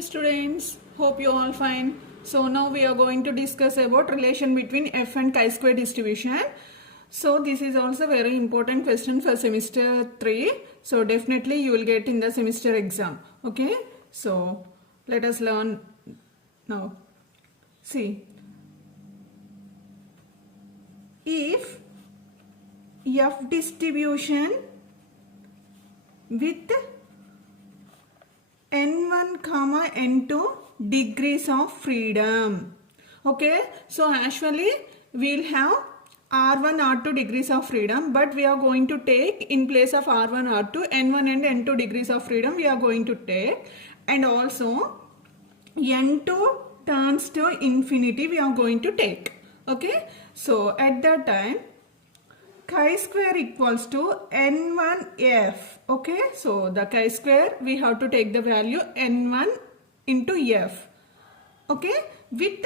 Hi students, hope you all fine. So now we are going to discuss about relation between f and chi-square distribution. So this is also very important question for semester 3. So definitely you will get in the semester exam. Okay, so let us learn now. See, if f distribution with n1 comma n2 degrees of freedom. Okay, so actually we'll have r1 r2 degrees of freedom, but we are going to take in place of r1 r2 n1 and n2 degrees of freedom we are going to take, and also n2 turns to infinity we are going to take. Okay, so at that time chi-square equals to n1f. Okay, so the chi-square we have to take the value n1 into f. Okay, with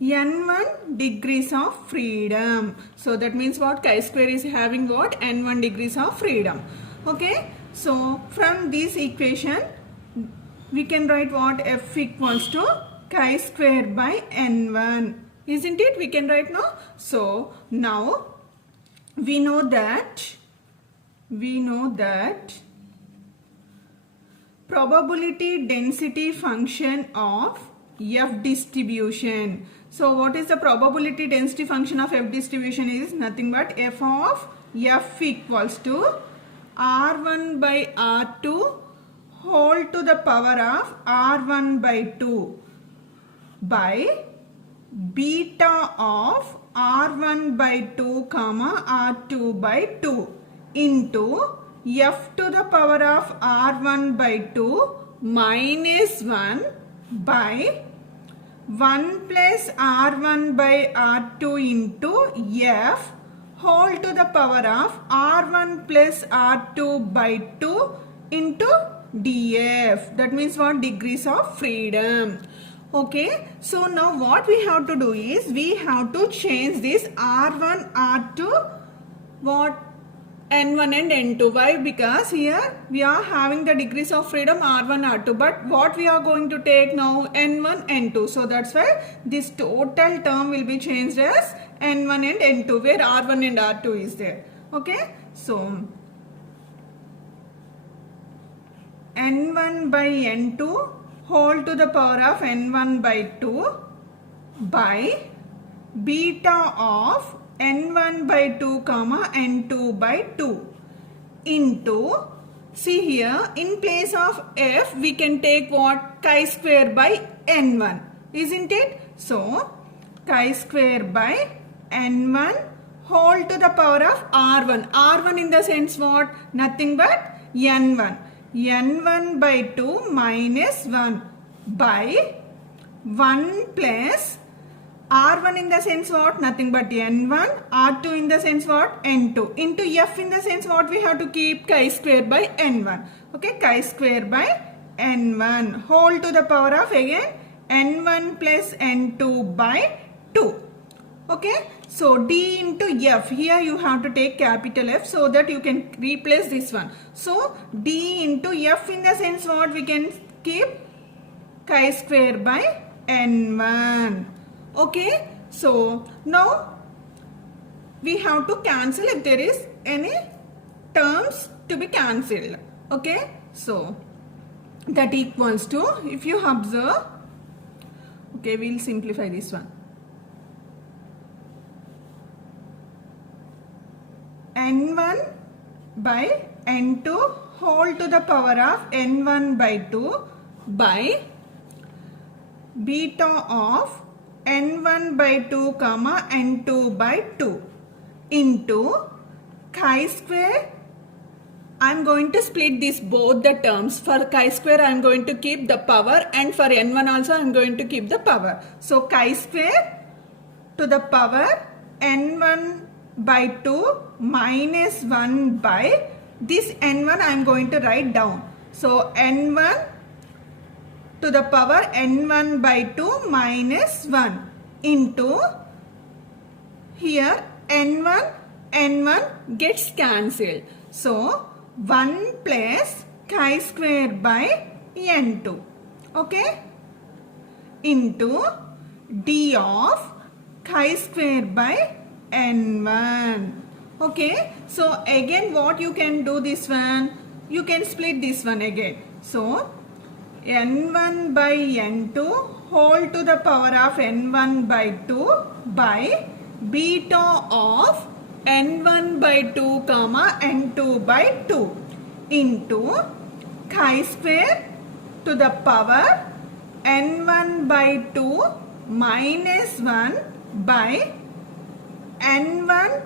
n1 degrees of freedom. So that means what? Chi-square is having what? n1 degrees of freedom. Okay, so from this equation we can write what? F equals to chi-square by n1. Isn't it? We can write now. So now we know that probability density function of f distribution. So what is the probability density function of f distribution? Is nothing but f of f equals to r1 by r2 whole to the power of r1 by 2 by beta of r1 by 2 comma r2 by 2 into f to the power of r1 by 2 minus 1 by 1 plus r1 by r2 into f whole to the power of r1 plus r2 by 2 into df. That means what? Degrees of freedom. Okay, so now what we have to do is we have to change this r1 r2 what? n1 and n2. Why? Because here we are having the degrees of freedom r1 r2, but what we are going to take now? n1 n2. So that's why this total term will be changed as n1 and n2, where r1 and r2 is there. Okay, so n1 by n2 whole to the power of n1 by 2 by beta of n1 by 2 comma n2 by 2 into, see here, in place of f we can take what? Chi-square by n1, isn't it? So chi-square by n1 whole to the power of r1. r1 in the sense what? Nothing but n1. n1 by 2 minus 1 by 1 plus r1 in the sense what? Nothing but n1, r2 in the sense what? n2 into f in the sense what? We have to keep chi-square by n1. Okay, chi-square by n1 whole to the power of again n1 plus n2 by 2. Okay, so d into f, here you have to take capital F so that you can replace this one. So d into f in the sense what? We can keep chi-square by n1. Okay, so now we have to cancel if there is any terms to be cancelled. Okay, so that equals to, if you observe, okay, we will simplify this one. n1 by n2 whole to the power of n1 by 2 by beta of n1 by 2 comma n2 by 2 into chi-square. I am going to split this both the terms. For chi-square I am going to keep the power, and for n1 also I am going to keep the power. So chi-square to the power n1 by 2 minus 1 by this n1 I am going to write down. So n1 to the power n1 by 2 minus 1 into, here n1 gets cancelled. So 1 plus chi square by n2. Okay? Into d of chi square by n1. Okay? So again what you can do this one? You can split this one again. So n1 by n2 whole to the power of n1 by 2 by beta of n1 by 2 comma n2 by 2 into chi square to the power n1 by 2 minus 1 by n1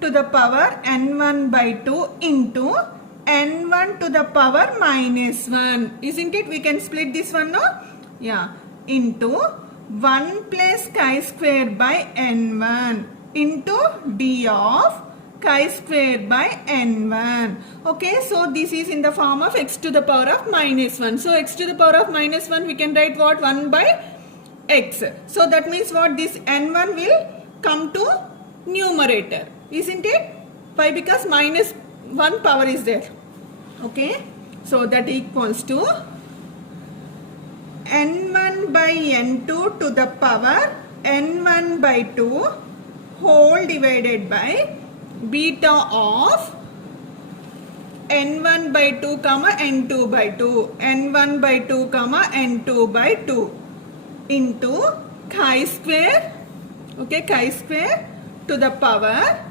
to the power n1 by 2 into n1 to the power minus 1. Isn't it? We can split this one, no? Yeah. Into 1 plus chi square by n1 into d of chi square by n1. Okay, so this is in the form of x to the power of minus 1. So x to the power of minus 1 we can write what? 1 by x. So that means what? This n1 will come to numerator. Isn't it? Why? Because minus 1 power is there. Okay, so that equals to n1 by n2 to the power n1 by 2 whole divided by beta of n1 by 2 comma n2 by 2, n1 by 2 comma n2 by 2 into chi square, okay, chi square to the power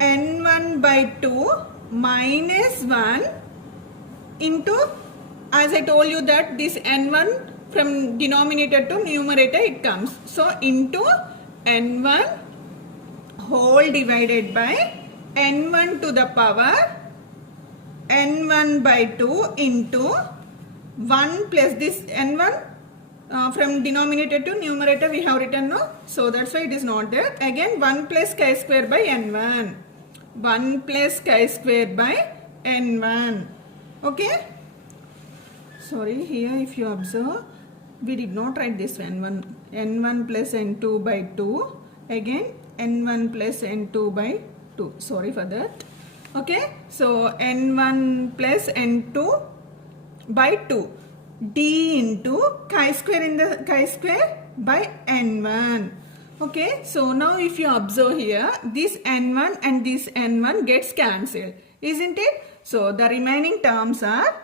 n1 by 2 minus 1 into, as I told you that this n1 from denominator to numerator it comes. So into n1 whole divided by n1 to the power n1 by 2 into 1 plus this n1 from denominator to numerator we have written, no? So that's why it is not there. Again 1 plus chi square by n1. 1 plus chi square by n1. Okay? Sorry, here if you observe, we did not write this n1 plus n2 by 2. Again n1 plus n2 by 2. Sorry for that. Okay? So n1 plus n2 by 2. D into chi square in the chi square by n1. Okay, so now if you observe here, this n1 and this n1 gets cancelled, isn't it? So the remaining terms are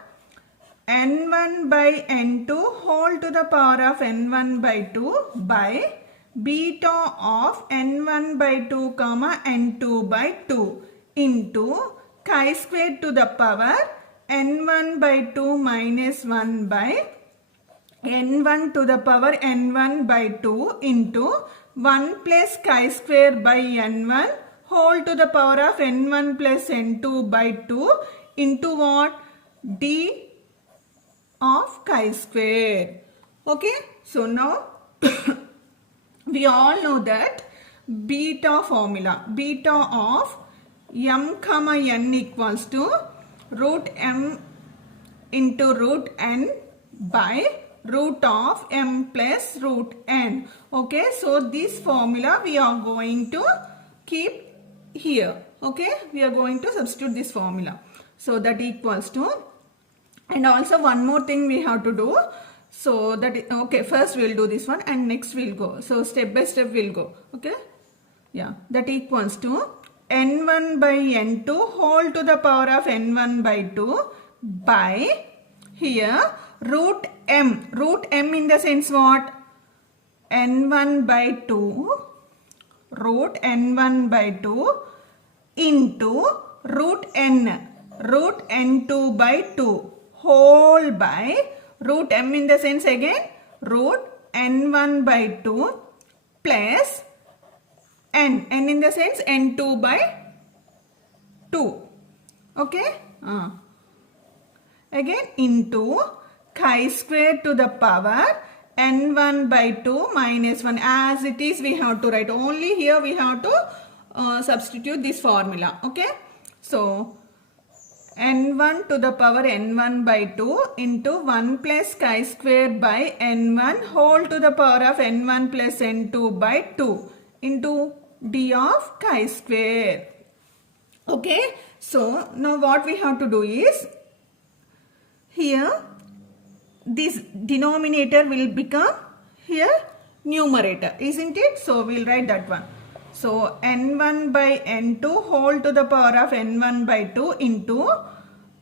n1 by n2 whole to the power of n1 by 2 by beta of n1 by 2 comma n2 by 2 into chi square to the power n1 by 2 minus 1 by n1 to the power n1 by 2 into 1 plus chi square by n1 whole to the power of n1 plus n2 by 2 into what? D of chi square. Okay, so now we all know that beta formula, beta of m comma n equals to root m into root n by root of m plus root n. Okay, so this formula we are going to keep here. Okay, we are going to substitute this formula. So that equals to, and also one more thing we have to do. So that, okay, first we'll do this one and next we'll go. So step by step we'll go. Okay, yeah, that equals to n1 by n2 whole to the power of n1 by 2 by here root m in the sense what? n1 by 2 root n1 by 2 into root n2 by 2 whole by root m in the sense again root n1 by 2 plus n in the sense n2 by 2. Okay, again into chi square to the power n1 by 2 minus 1. As it is we have to write, only here we have to substitute this formula. Okay, so n1 to the power n1 by 2 into 1 plus chi square by n1 whole to the power of n1 plus n2 by 2 into d of chi square. Okay, so now what we have to do is, here this denominator will become here numerator, isn't it? So we'll write that one. So n1 by n2 whole to the power of n1 by 2 into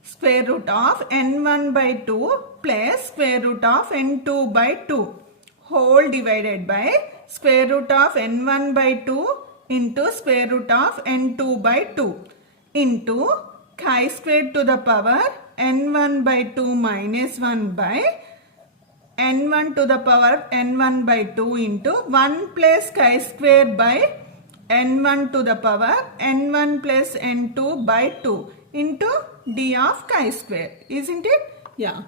square root of n1 by 2 plus square root of n2 by 2 whole divided by square root of n1 by 2 into square root of n2 by 2 into chi squared to the power n1 by 2 minus 1 by n1 to the power n1 by 2 into 1 plus chi square by n1 to the power n1 plus n2 by 2 into d of chi square, isn't it? Yeah.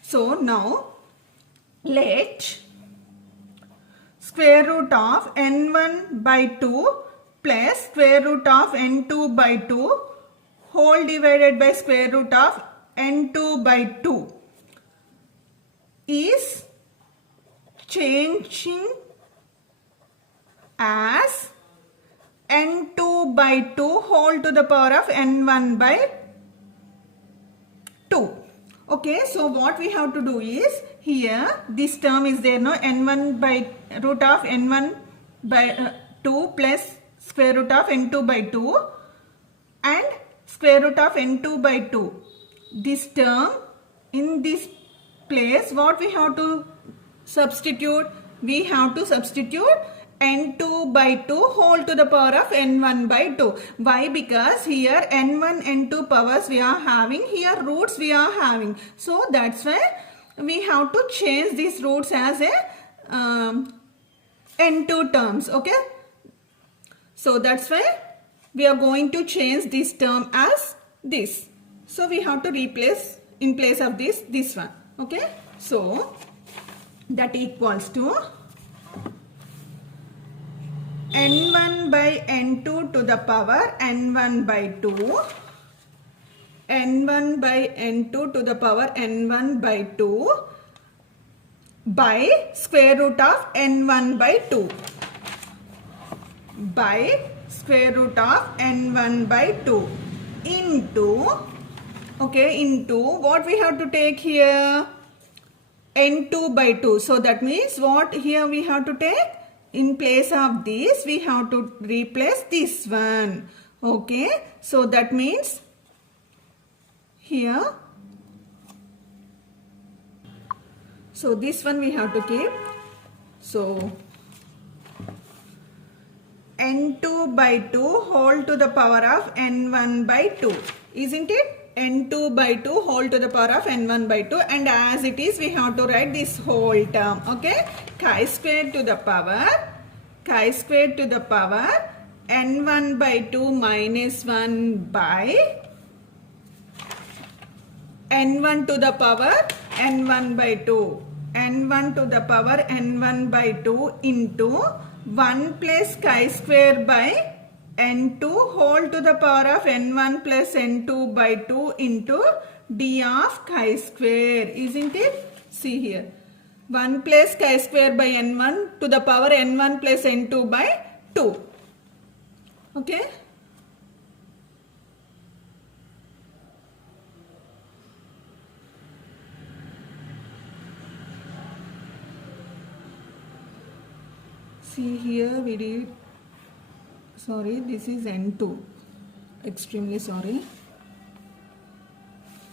So now let square root of n1 by 2 plus square root of n2 by 2 whole divided by square root of n2 by 2 is changing as n2 by 2 whole to the power of n1 by 2. Okay, so what we have to do is, here this term is there, no, n1 by root of n1 by 2 plus square root of n2 by 2 and square root of n2 by 2. This term, in this place, what we have to substitute? We have to substitute n2 by 2 whole to the power of n1 by 2. Why? Because here n1, n2 powers we are having, here roots we are having. So that's why we have to change these roots as a n2 terms. Okay. So that's why we are going to change this term as this. So we have to replace, in place of this one. Okay. So that equals to n1 by n2 to the power n1 by 2, n1 by n2 to the power n1 by 2 by square root of n1 by 2, by square root of n1 by 2 into, okay, into what we have to take here? n2 by 2. So that means what here we have to take? In place of this, we have to replace this one. Okay. So that means here, so this one we have to keep. So n2 by 2 whole to the power of n1 by 2. Isn't it? n2 by 2 whole to the power of n1 by 2, and as it is we have to write this whole term. Okay. Chi squared to the power n1 by 2 minus 1 by n1 to the power n1 by 2, n1 to the power n1 by 2 into 1 plus chi square by n2 whole to the power of n1 plus n2 by 2 into d of chi square, isn't it? See here, 1 plus chi square by n1 to the power n1 plus n2 by 2. Okay. See here we did, sorry, this is n2, extremely sorry.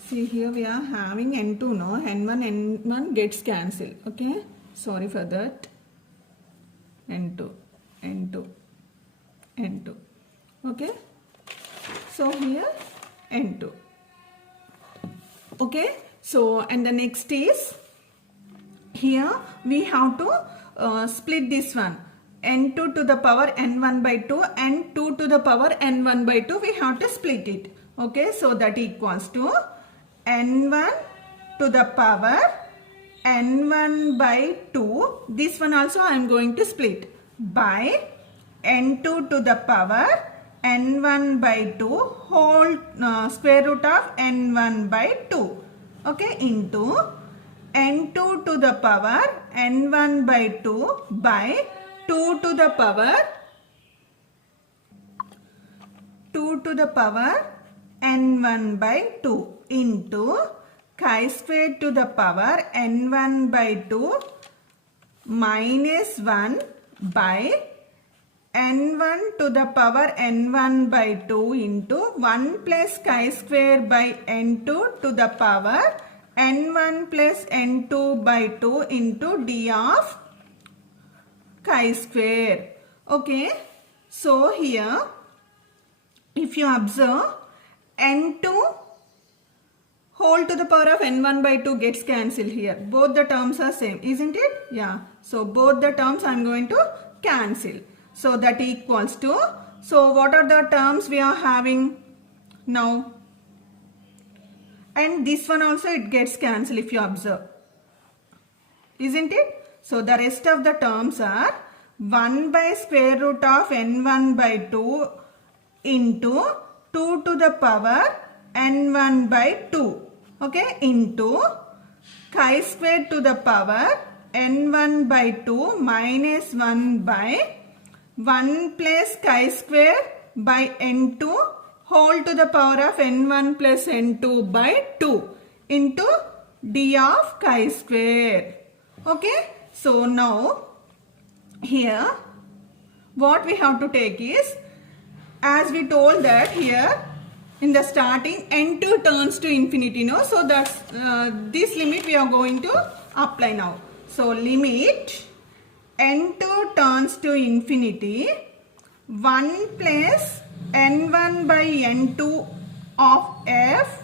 See here we are having n2, no, n1 gets cancelled. Okay, sorry for that. n2. Okay, so here n2. Okay, so and the next is, here we have to split this one, n2 to the power n1 by 2 and 2 to the power n1 by 2, we have to split it. Okay, so that equals to n1 to the power n1 by 2, this one also I am going to split, by n2 to the power n1 by 2 whole square root of n1 by 2. Okay, into n2 to the power n1 by 2 by 2 to the power 2 to the power n1 by 2 into chi-square to the power n1 by 2 minus 1 by n1 to the power n1 by 2 into 1 plus chi-square by n2 to the power n1 plus n2 by 2 into d of chi-square. Okay, so here if you observe, n2 whole to the power of n1 by 2 gets cancelled here. Both the terms are same, isn't it? Yeah. So both the terms I am going to cancel. So that equals to, so what are the terms we are having now? And this one also it gets cancelled if you observe, isn't it? So the rest of the terms are 1 by square root of n1 by 2 into 2 to the power n1 by 2, okay, into chi-square to the power n1 by 2 minus 1 by 1 plus chi-square by n2 whole to the power of n1 plus n2 by 2 into d of chi-square. Okay, so now here what we have to take is, as we told that here in the starting n2 turns to infinity, no? So that's this limit we are going to apply now. So limit n2 turns to infinity, 1 plus n1 by n2 of f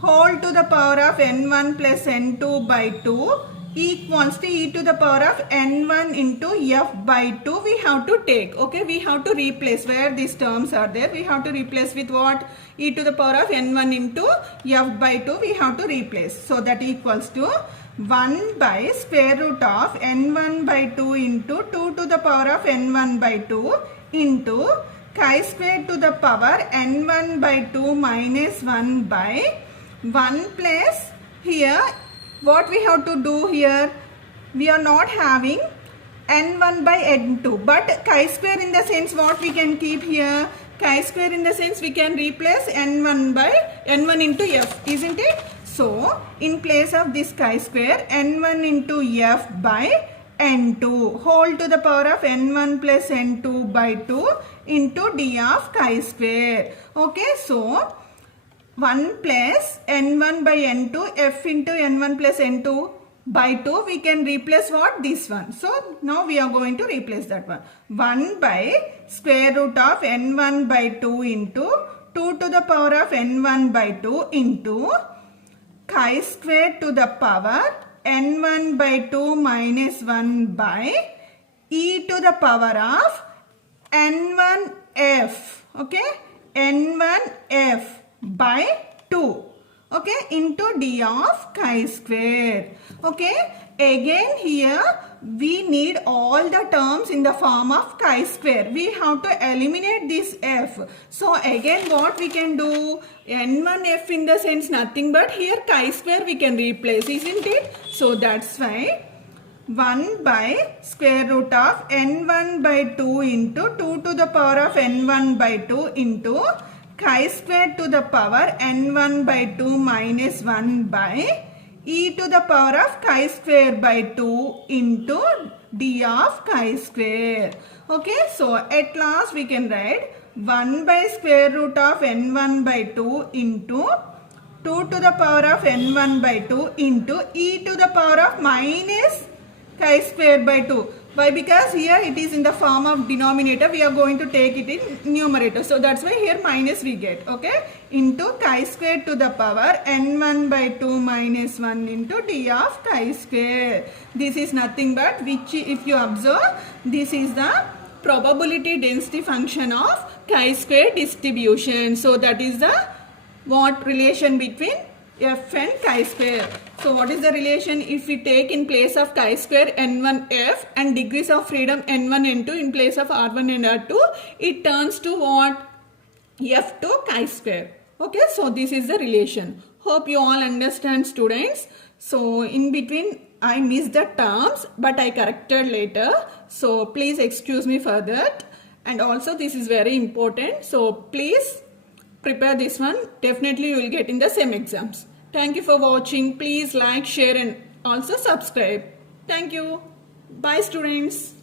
whole to the power of n1 plus n2 by 2 equals to e to the power of n1 into f by 2 we have to take. Okay, we have to replace where these terms are there. We have to replace with what? E to the power of n1 into f by 2 we have to replace. So that equals to 1 by square root of n1 by 2 into 2 to the power of n1 by 2 into chi-square to the power n1 by 2 minus 1 by 1 plus, here what we have to do here, we are not having n1 by n2, but chi-square in the sense what we can keep here, chi-square in the sense we can replace n1 by n1 into f, isn't it? So in place of this chi-square, n1 into f by n2 whole to the power of n1 plus n2 by 2 into d of chi-square. Okay, so 1 plus n1 by n2 f into n1 plus n2 by 2 we can replace what? This one. So now we are going to replace that one. 1 by square root of n1 by 2 into 2 to the power of n1 by 2 into chi-square to the power n1 by 2 minus 1 by e to the power of n1f, okay, n1f by 2, okay, into d of chi-square. Okay, again here we need all the terms in the form of chi-square. We have to eliminate this f. So again what we can do, n1f in the sense nothing but here chi-square we can replace, isn't it? So that's why 1 by square root of n1 by 2 into 2 to the power of n1 by 2 into chi-square to the power n1 by 2 minus 1 by e to the power of chi-square by 2 into d of chi-square. Okay, so at last we can write 1 by square root of n1 by 2 into 2 to the power of n1 by 2 into e to the power of minus chi-square by 2. Why? Because here it is in the form of denominator, we are going to take it in numerator. So that's why here minus we get, okay, into chi-square to the power n1 by 2 minus 1 into d of chi-square. This is nothing but, which if you observe, this is the probability density function of chi-square distribution. So that is the what relation between f and chi-square. So what is the relation? If we take in place of chi-square n1f and degrees of freedom n1 n2 in place of r1 and r2, it turns to what? F to chi-square. Okay, so this is the relation. Hope you all understand, students. So in between I missed the terms but I corrected later. So please excuse me for that. and also this is very important. So please prepare this one. Definitely you will get in the same exams. Thank you for watching. Please like, share and also subscribe. Thank you. Bye students.